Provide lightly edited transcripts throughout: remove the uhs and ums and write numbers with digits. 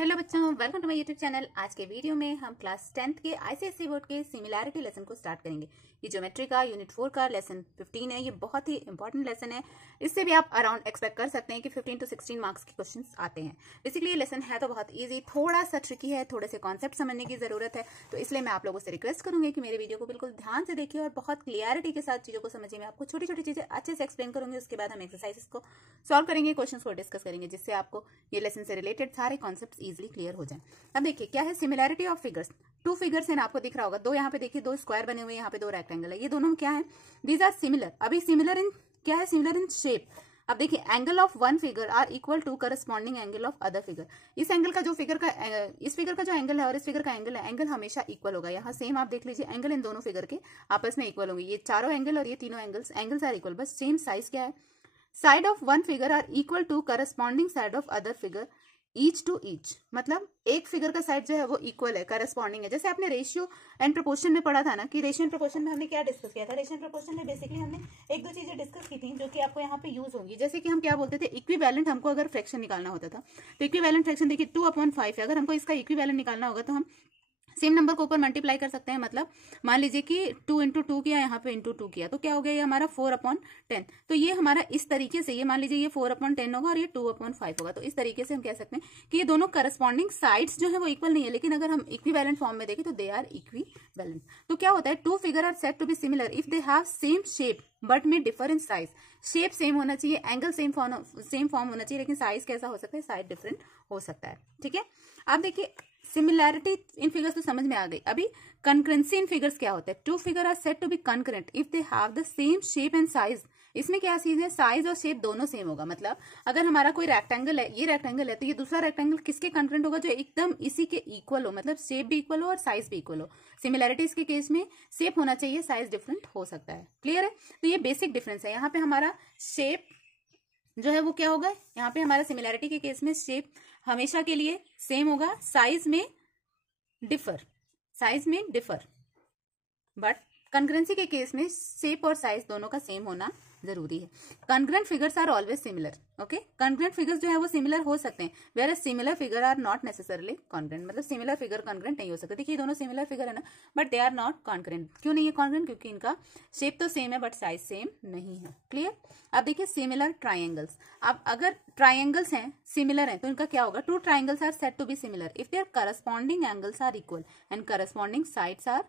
Hello बच्चों, welcome to my YouTube channel. आज के वीडियो में हम क्लास 10th के आईसीएसई बोर्ड के सिमिलैरिटी लेसन को स्टार्ट करेंगे। ये ज्योमेट्री का यूनिट 4 का लेसन 15 है। ये बहुत ही इंपॉर्टेंट लेसन है। इससे भी आप अराउंड एक्सपेक्ट कर सकते हैं कि 15 to 16 मार्क्स के क्वेश्चंस आते हैं। बेसिकली ये लेसन है तो बहुत ईजी, थोड़ा सा ट्रिकी है, थोड़े से कॉन्सेप्ट समझने की जरूरत है। तो इसलिए मैं आप लोगों से रिक्वेस्ट करूंगी कि मेरे वीडियो को बिल्कुल ध्यान से देखिए और बहुत क्लियरिटी के साथ चीजों को समझिए। मैं आपको छोटी छोटी चीजें अच्छे से एक्सप्लेन करूंगी। उसके बाद हम एक्सरसाइजेस को सॉल्व करेंगे, क्वेश्चन को डिस्कस करेंगे, जिससे आपको ये लेसन से रिलेटेड सारे कॉन्सेप्ट इजिली क्लियर हो जाए। अब देखिए क्या है similarity of figures. Two figures है ना, आपको दिख रहा होगा। दो यहाँ पे देखिए, दो स्क्वायर बने हुए हैं, यहाँ पे दो रेक्टेंगल है। ये दोनों क्या है? These are similar. अभी सिमिलर इन क्या है? Similar in shape. अब देखिए angle of one figure are equal to corresponding angle of other figure. इस एंगल का जो फिगर का इस फिगर का जो एंगल है और इस फिगर का एंगल है, एंगल हमेशा इक्वल होगा। यहाँ सेम आप देख लीजिए, एंगल इन दोनों फिगर के आपस में इक्वल होंगे। ये चारों एंगल और ये तीनों एंगल्स आर इक्वल, बस सेम साइज क्या है। Side of one figure are equal to corresponding side of other figure each to each. मतलब एक फिगर का साइड जो है वो इक्वल है, करस्पॉन्डिंग है। जैसे आपने रेशियो एंड प्रोपोर्शन में पढ़ा था ना कि रेशियो एंड प्रोपोर्शन में हमने क्या डिस्कस किया था। रेशियो एंड प्रोपोर्शन में बेसिकली हमने एक दो चीजें डिस्कस की थी जो कि आपको यहाँ पे यूज होंगी। जैसे कि हम क्या बोलते थे, इक्विवेलेंट हमको अगर फ्रैक्शन निकालना होता था तो इक्विवेलेंट फ्रैक्शन देखिए 2/5 है। अगर हमको इसका इक्विवेलेंट निकालना होगा तो हम सेम नंबर को ऊपर मल्टीप्लाई कर सकते हैं। मतलब मान लीजिए कि 2 × 2 किया, यहाँ पे × 2 किया, तो क्या हो गया? ये हमारा 4/10। तो ये हमारा इस तरीके से, ये मान लीजिए ये 4/10 होगा और ये 2/5 होगा। तो इस तरीके से हम कह सकते हैं कि ये दोनों करस्पॉन्डिंग साइड्स जो है वो इक्वल नहीं है, लेकिन अगर हम इक्विवेलेंट फॉर्म में देखें तो दे आर इक्विवेलेंट। तो क्या होता है? Two figure are said to be similar if they have same shape but may differ in size. Shape सेम होना चाहिए, एंगल सेम फॉर्म होना चाहिए, लेकिन साइज कैसा हो सकता है? साइज डिफरेंट हो सकता है। ठीक है, आप देखिए सिमिलैरिटी इन फिगर्स तो समझ में आ गई। अभी कंकरेंसी इन फिगर्स क्या होता है? Two figure are said to be concurrent if they have the same shape and size. इसमें क्या चीज है? साइज और शेप दोनों सेम होगा। मतलब अगर हमारा कोई रेक्टेंगल है, ये रेक्टेंगल है, तो ये दूसरा रेक्टेंगल किसके कंकरेंट होगा? जो एकदम इसी के इक्वल हो, मतलब शेप भी इक्वल हो और साइज भी इक्वल हो। सिमिलैरिटीज के केस में शेप होना चाहिए, साइज डिफरेंट हो सकता है। क्लियर है? तो ये बेसिक डिफरेंस है। यहाँ पे हमारा शेप जो है वो क्या होगा? यहाँ पे हमारा सिमिलैरिटी के केस में शेप हमेशा के लिए सेम होगा, साइज में डिफर। बट कंकरेंसी के केस में शेप और साइज दोनों का सेम होना जरूरी है। Congruent figures are always similar. Okay, congruent figures जो है वो सिमिलर हो सकते हैं, where similar figure are not necessarily congruent. मतलब सिमिलर फिगर कॉन्ग्रुएंट नहीं हो सकते। देखिए दोनों सिमिलर फिगर है ना, but they are not congruent. क्यों नहीं है कॉन्ग्रुएंट? क्योंकि इनका शेप तो सेम है बट साइज सेम नहीं है। क्लियर? अब देखिए सिमिलर ट्राइंगल्स। अब अगर ट्राइंगल्स हैं, सिमिलर हैं, तो इनका क्या होगा? Two triangles are said to be similar if their corresponding angles are equal and corresponding sides are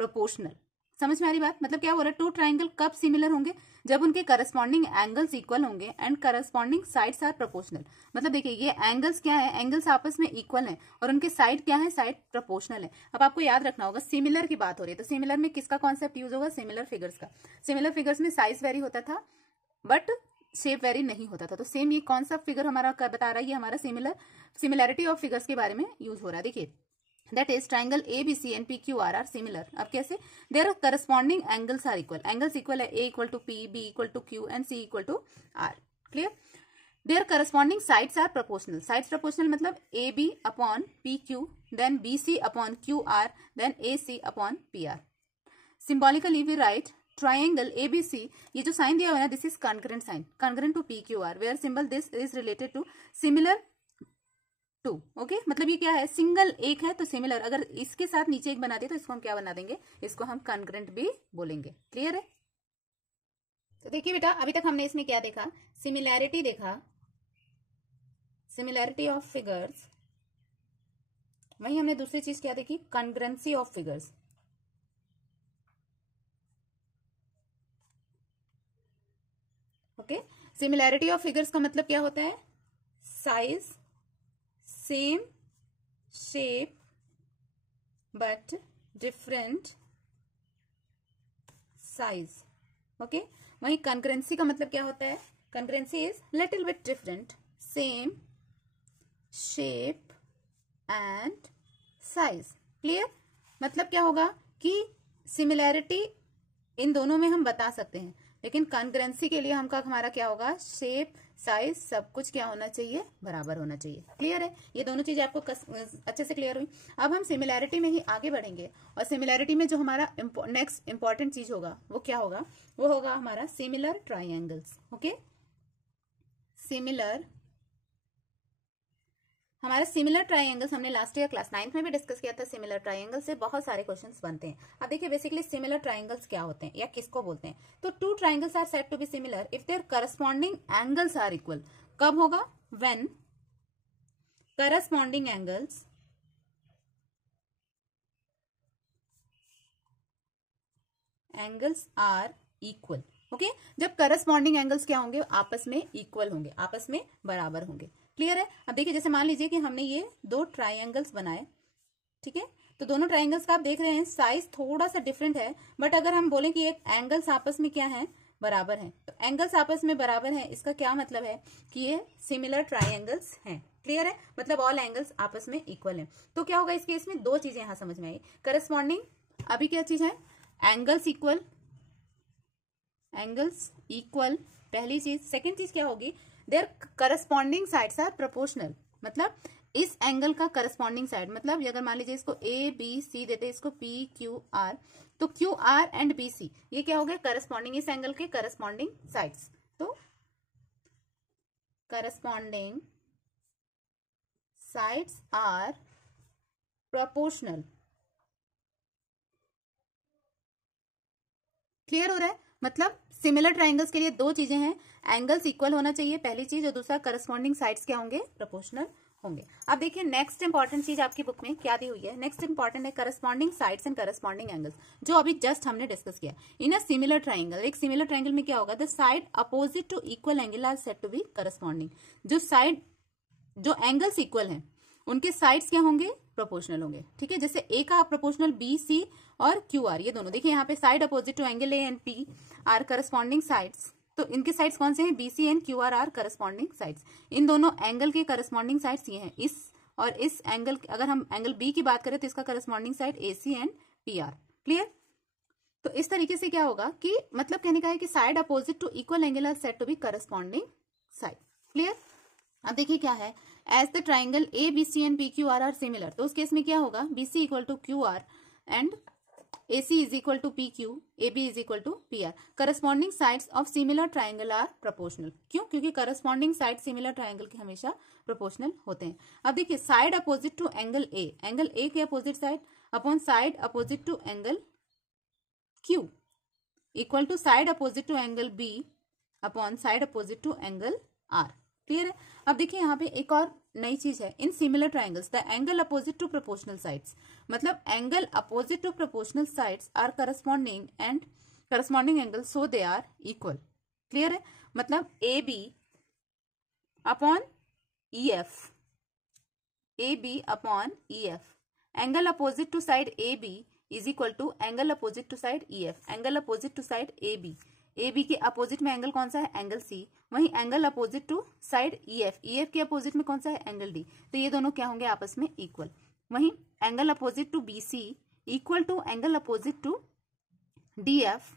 proportional. समझ में आ रही बात? मतलब क्या हो रहा है? टू ट्राइंगल कब सिमिलर होंगे? जब उनके करस्पॉन्डिंग एंगल्स इक्वल होंगे and corresponding sides are proportional. मतलब देखिए ये एंगल्स क्या है? एंगल्स आपस में इक्वल हैं और उनके साइड क्या है? साइड प्रोपोर्शनल है। अब आपको याद रखना होगा, सिमिलर की बात हो रही है तो सिमिलर में किसका कॉन्सेप्ट यूज होगा? सिमिलर फिगर्स का। सिमिलर फिगर्स में साइज वेरी होता था बट शेप वेरी नहीं होता था। तो सेम ये कौन सा फिगर हमारा बता रहा है? ये हमारा सिमिलैरिटी ऑफ फिगर्स के बारे में यूज हो रहा है। देखिए that is triangle ABC and PQR are similar. अब कैसे? their corresponding angles are equal. angles equal है, A equal to P, B equal to Q and C equal to R. clear? their corresponding sides are proportional. sides proportional मतलब AB upon PQ, then BC upon QR, then AC upon PR. symbolically we write triangle ABC. ये जो sign दिया हुआ है ना, this is concurrent sign, concurrent to PQR, where symbol this is related to similar to. Okay, मतलब ये क्या है? सिंगल एक है तो सिमिलर। अगर इसके साथ नीचे एक बना दे तो इसको हम क्या बना देंगे? इसको हम कॉन्करेंट भी बोलेंगे। क्लियर है? तो देखिए बेटा, अभी तक हमने इसमें क्या देखा? सिमिलैरिटी देखा, सिमिलैरिटी ऑफ फिगर्स। वहीं हमने दूसरी चीज क्या देखी? Congruency of figures. Okay, similarity of figures का मतलब क्या होता है? Size same, shape but different size. Okay, वहीं कॉन्करेंसी का मतलब क्या होता है? Concurrency is little bit different, same shape and size. Clear? मतलब क्या होगा कि सिमिलैरिटी इन दोनों में हम बता सकते हैं, लेकिन कॉन्करेंसी के लिए हमारा क्या होगा? शेप, साइज, सब कुछ क्या होना चाहिए? बराबर होना चाहिए। क्लियर है? ये दोनों चीजें आपको अच्छे से क्लियर हुई। अब हम सिमिलैरिटी में ही आगे बढ़ेंगे और सिमिलैरिटी में जो हमारा नेक्स्ट इंपॉर्टेंट चीज होगा वो क्या होगा? वो होगा हमारा सिमिलर ट्राइंगल्स। ओके, सिमिलर हमारा सिमिलर ट्राइंगल्स हमने लास्ट ईयर क्लास 9th में भी डिस्कस किया था। सिमिलर ट्राइंगल से बहुत सारे क्वेश्चंस बनते हैं। अब देखिए बेसिकली सिमिलर ट्राइंगल्स क्या होते हैं या किसको बोलते हैं। तो two triangles are said to be similar if their corresponding angles are equal. कब होगा? When corresponding angles are equal. Okay, जब करस्पॉन्डिंग एंगल्स क्या होंगे? आपस में इक्वल होंगे, आपस में बराबर होंगे। क्लियर है? अब देखिए जैसे मान लीजिए कि हमने ये दो ट्राइंगल्स बनाए, ठीक है, तो दोनों ट्राइंगल्स का आप देख रहे हैं साइज थोड़ा सा डिफरेंट है, बट अगर हम बोले कि एक एंगल्स आपस में क्या है? बराबर है। तो एंगल्स आपस में बराबर है, इसका क्या मतलब है कि ये सिमिलर ट्राइंगल्स हैं। क्लियर है? मतलब ऑल एंगल्स आपस में इक्वल है। तो क्या होगा इस केस में? दो चीजें यहां समझ में आई। करस्पॉन्डिंग, अभी क्या चीज है? एंगल्स इक्वल, एंगल्स इक्वल, पहली चीज। सेकंड चीज क्या होगी? Their corresponding sides are proportional. मतलब इस एंगल का करस्पॉन्डिंग साइड, मतलब अगर मान लीजिए इसको ए बी सी देते हैं, इसको पी क्यू आर, तो Q R and B C ये क्या हो गया? करस्पॉन्डिंग, इस एंगल के करस्पॉन्डिंग साइड्स। तो corresponding sides are proportional. Clear हो रहा है? मतलब सिमिलर ट्राइंगल्स के लिए दो चीजें हैं, एंगल्स इक्वल होना चाहिए पहली चीज, और दूसरा करस्पॉन्डिंग साइड्स क्या होंगे? प्रोपोर्शनल होंगे। अब देखिए नेक्स्ट इंपॉर्टेंट चीज आपकी बुक में क्या दी हुई है। नेक्स्ट इंपॉर्टेंट है corresponding sides and corresponding angles, जो अभी जस्ट हमने डिस्कस किया। इन अ सिमिलर ट्राइंगल, एक सिमिलर ट्राइंगल में क्या होगा? The side opposite to equal angle are said to be corresponding. जो एंगल्स इक्वल हैं उनके साइड्स क्या होंगे? प्रोपोर्शनल होंगे। ठीक है, जैसे ए का प्रोपोर्शनल बी सी और क्यू आर, ये दोनों देखिए यहाँ पे side opposite to angle A and P are corresponding sides. तो इनके साइड्स कौन से हैं? B C and Q R corresponding sides. इन दोनों एंगल के करस्पॉन्डिंग साइड्स ये हैं, इस और इस एंगल। अगर हम एंगल बी की बात करें तो इसका corresponding side A C and P R. Clear? तो इस तरीके से क्या होगा कि मतलब कहने का है कि side opposite to equal angle are said to be corresponding side. Clear? अब देखिए क्या है, as the triangle A B C and P Q R similar, तो उस केस में क्या होगा? B C equal to Q R and A C is equal to P Q, A B is equal to P are. Corresponding sides of similar triangle are proportional. क्यों? क्योंकि corresponding side similar triangle के हमेशा proportional होते हैं। अब देखिए side opposite to angle A के opposite side upon side opposite to angle Q equal to side opposite to angle B upon side opposite to angle R. Clear है? अब देखिए यहाँ पे एक और नई चीज है, in similar triangles the angle opposite to proportional sides, मतलब angle opposite to proportional sides are corresponding and corresponding angle so they are equal. Clear है? मतलब A B upon E F, A B upon E F, angle opposite to side A B is equal to angle opposite to side E F, angle opposite to side A B के opposite में angle कौन सा है? Angle C. वहीं angle opposite to side E F के opposite में कौन सा है? Angle D. तो ये दोनों क्या होंगे? आपस में इक्वल। वहीं angle opposite to B C equal to angle opposite to D F,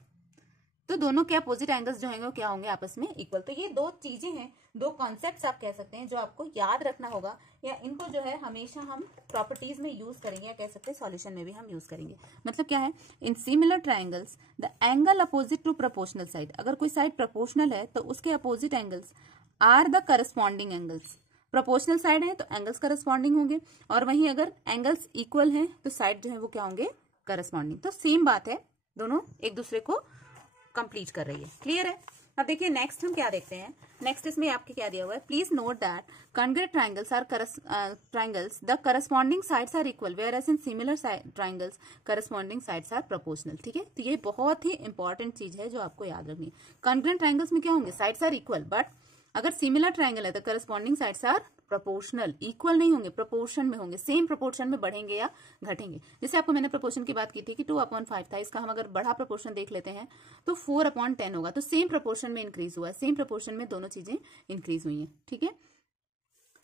तो दोनों के अपोजिट एंगल्स जो होंगे वो क्या होंगे? आपस में इक्वल। तो ये दो चीजें हैं, दो कॉन्सेप्ट्स आप कह सकते हैं जो आपको याद रखना होगा, या इनको जो है हमेशा हम प्रॉपर्टीज में यूज करेंगे, या कह सकते हैं सॉल्यूशन में भी हम यूज करेंगे। मतलब क्या है? In similar triangles the angle opposite to proportional side, अगर कोई साइड प्रोपोर्शनल है तो उसके opposite angles are the corresponding angles. Proportional side है तो एंगल्स करस्पॉन्डिंग होंगे, और वहीं अगर एंगल्स इक्वल हैं तो साइड जो है वो क्या होंगे? करस्पॉन्डिंग। तो सेम बात है, दोनों एक दूसरे को कंप्लीट कर रही है। क्लियर है? अब देखिए नेक्स्ट हम क्या देखते हैं। नेक्स्ट इसमें आपके क्या दिया हुआ है? Please note that congruent triangles are triangles the corresponding sides are equal whereas in similar triangles corresponding sides are proportional. ठीक है, तो ये बहुत ही इंपॉर्टेंट चीज है जो आपको याद रखनी है। कॉन्ग्रुएंट ट्राइंगल्स में क्या होंगे? साइड्स आर इक्वल, बट अगर सिमिलर ट्राइंगल है तो corresponding sides are proportional. Equal नहीं होंगे, प्रोपोर्शन में होंगे, सेम प्रोपोर्शन में बढ़ेंगे या घटेंगे। जैसे आपको मैंने प्रोपोर्शन की बात की थी कि 2/5 था, इसका हम अगर बड़ा प्रोपोर्शन देख लेते हैं तो 4/10 होगा। तो सेम प्रोपोर्शन में इंक्रीज हुआ है, सेम प्रोपोर्शन में दोनों चीजें इंक्रीज हुई हैं। ठीक है,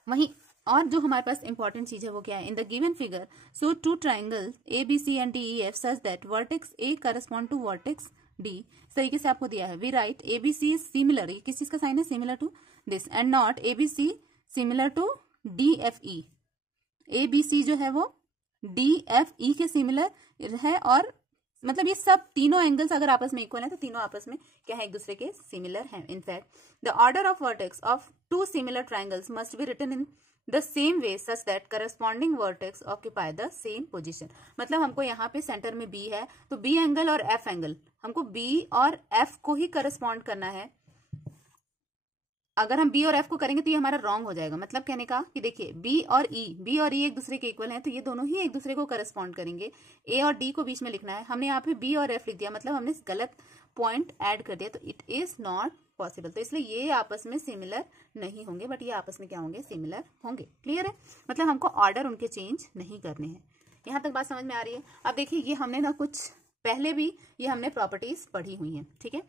वहीं और जो हमारे पास इंपॉर्टेंट चीज है वो क्या है? In the given figure so two triangle A B C and D E F such that vertex A correspond to vertex D. इस तरीके से आपको दिया है, we write A B C is similar, ये किस चीज का साइन है? Similar to this, and not A B C similar to D F E. A B C जो है वो डी एफ ई के सिमिलर है, और मतलब ये सब तीनों एंगल्स अगर आपस में इक्वल है तो तीनों आपस में क्या है? एक दूसरे के सिमिलर हैं। In fact the order of vertex of two similar triangles must be written in the same way such that corresponding vertex occupy the same position. मतलब हमको यहाँ पे सेंटर में बी है, तो बी एंगल और एफ एंगल, हमको बी और एफ को ही करस्पॉन्ड करना है। अगर हम बी और एफ को करेंगे तो ये हमारा रॉन्ग हो जाएगा। मतलब कहने का कि देखिए बी और ई एक दूसरे के इक्वल हैं, तो ये दोनों ही एक दूसरे को करस्पॉन्ड करेंगे। ए और डी को बीच में लिखना है, हमने यहाँ पे बी और एफ लिख दिया, मतलब हमने गलत पॉइंट ऐड कर दिया, तो इट इज नॉट पॉसिबल। तो इसलिए ये आपस में सिमिलर नहीं होंगे, बट ये आपस में क्या होंगे, सिमिलर होंगे। क्लियर है? मतलब हमको ऑर्डर उनके चेंज नहीं करने हैं। यहाँ तक बात समझ में आ रही है? अब देखिए ये हमने ना कुछ पहले भी ये हमने प्रॉपर्टीज पढ़ी हुई हैं, ठीक है।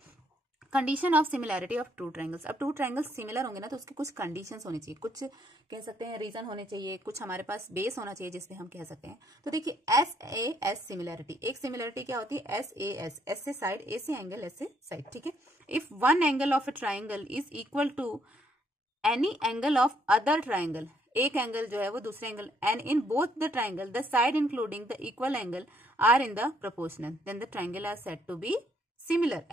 Condition of similarity of two triangles. अब टू ट्रायंगल्स सिमिलर होंगे ना, तो उसके कुछ कंडीशंस होने चाहिए, कुछ कह सकते हैं रीजन होने चाहिए, कुछ हमारे पास बेस होना चाहिए जिसपे हम कह सकते हैं। तो देखिए एस ए एस सिमिलैरिटी, एक सिमिलैरिटी क्या होती है, एस ए एस, एस से साइड, ए से एंगल, एस से साइड, ठीक है। If one angle of a triangle is equal to any angle of other triangle, एक एंगल जो है वो दूसरे angle, and in both the triangle the side including the equal angle are in the proportional, then the triangle are said to be similar.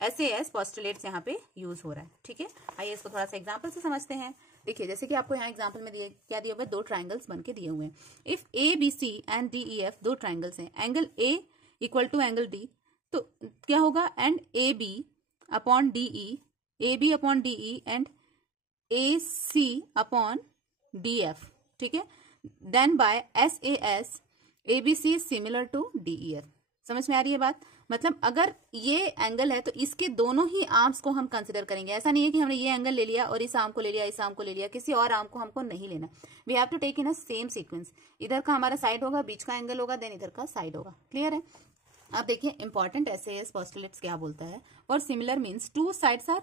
S postulates यहाँ पे use हो रहा है, ठीक है। आइए इसको थोड़ा सा एग्जांपल से समझते हैं। देखिए जैसे कि आपको यहाँ एग्जांपल में दिए क्या दिए हुए, दो ट्राइंगल्स बन के दिए हुए हैं। If A B C and D E F, दो ट्राइंगल्स हैं, angle A equal to angle D, तो क्या होगा, and A B upon D E, A B upon D E and A C upon D F, ठीक है। Then by S A B C is similar to D E F. समझ में आ रही है बात? मतलब अगर ये एंगल है तो इसके दोनों ही आर्म्स को हम कंसिडर करेंगे। ऐसा नहीं है कि हमने ये एंगल ले लिया और इस आर्म को ले लिया, इस आर्म को ले लिया, किसी और आर्म को हमको नहीं लेना। We have to take in a same sequence. इधर का हमारा साइड होगा, बीच का एंगल होगा, देन इधर का साइड होगा। क्लियर है? अब देखिए इंपॉर्टेंट एस पोस्टुलेट्स क्या बोलता है, और similar means two sides are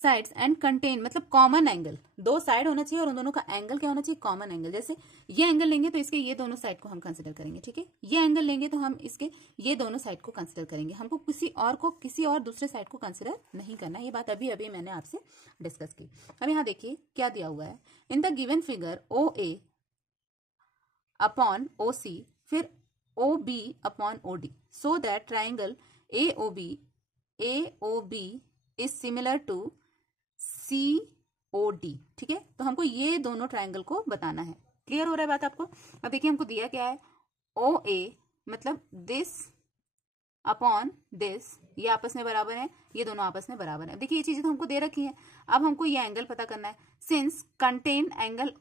sides and contain, मतलब कॉमन एंगल, दो साइड होना चाहिए और उन दोनों का एंगल क्या होना चाहिए, कॉमन एंगल। जैसे ये एंगल लेंगे तो इसके ये दोनों साइड को हम कंसिडर करेंगे, ठीक है। ये एंगल लेंगे तो हम इसके ये दोनों साइड को कंसिडर करेंगे, हमको किसी और दूसरे साइड को कंसिडर नहीं करना। ये बात अभी अभी मैंने आपसे डिस्कस की। अब यहाँ देखिए क्या दिया हुआ है, in the given figure O A upon O C, फिर O B upon O D, so that triangle A O B is similar to COD, ठीक है। तो हमको ये दोनों ट्राइंगल को बताना है। क्लियर हो रहा है बात आपको? अब देखिए हमको दिया क्या है, OA मतलब दिस अपॉन दिस, ये आपस में बराबर है, ये दोनों आपस में बराबर है। देखिए ये चीजें तो हमको दे रखी है। अब हमको ये एंगल पता करना है, since contain angle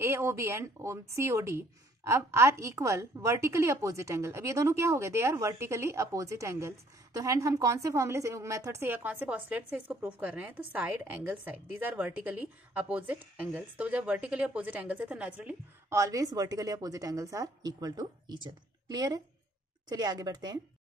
AOB and COD अब are equal vertically opposite angle. अब ये दोनों क्या हो गए, they are vertically opposite angles. तो हैंड हम कौन से फॉर्मूले से, मेथड से या कौन से पोस्टुलेट से इसको प्रूव कर रहे हैं, तो side angle side, these are vertically opposite angles. तो जब वर्टिकली अपोजिट एंगल्स है तो naturally always vertically opposite angles are equal to each other. Clear है? चलिए आगे बढ़ते हैं।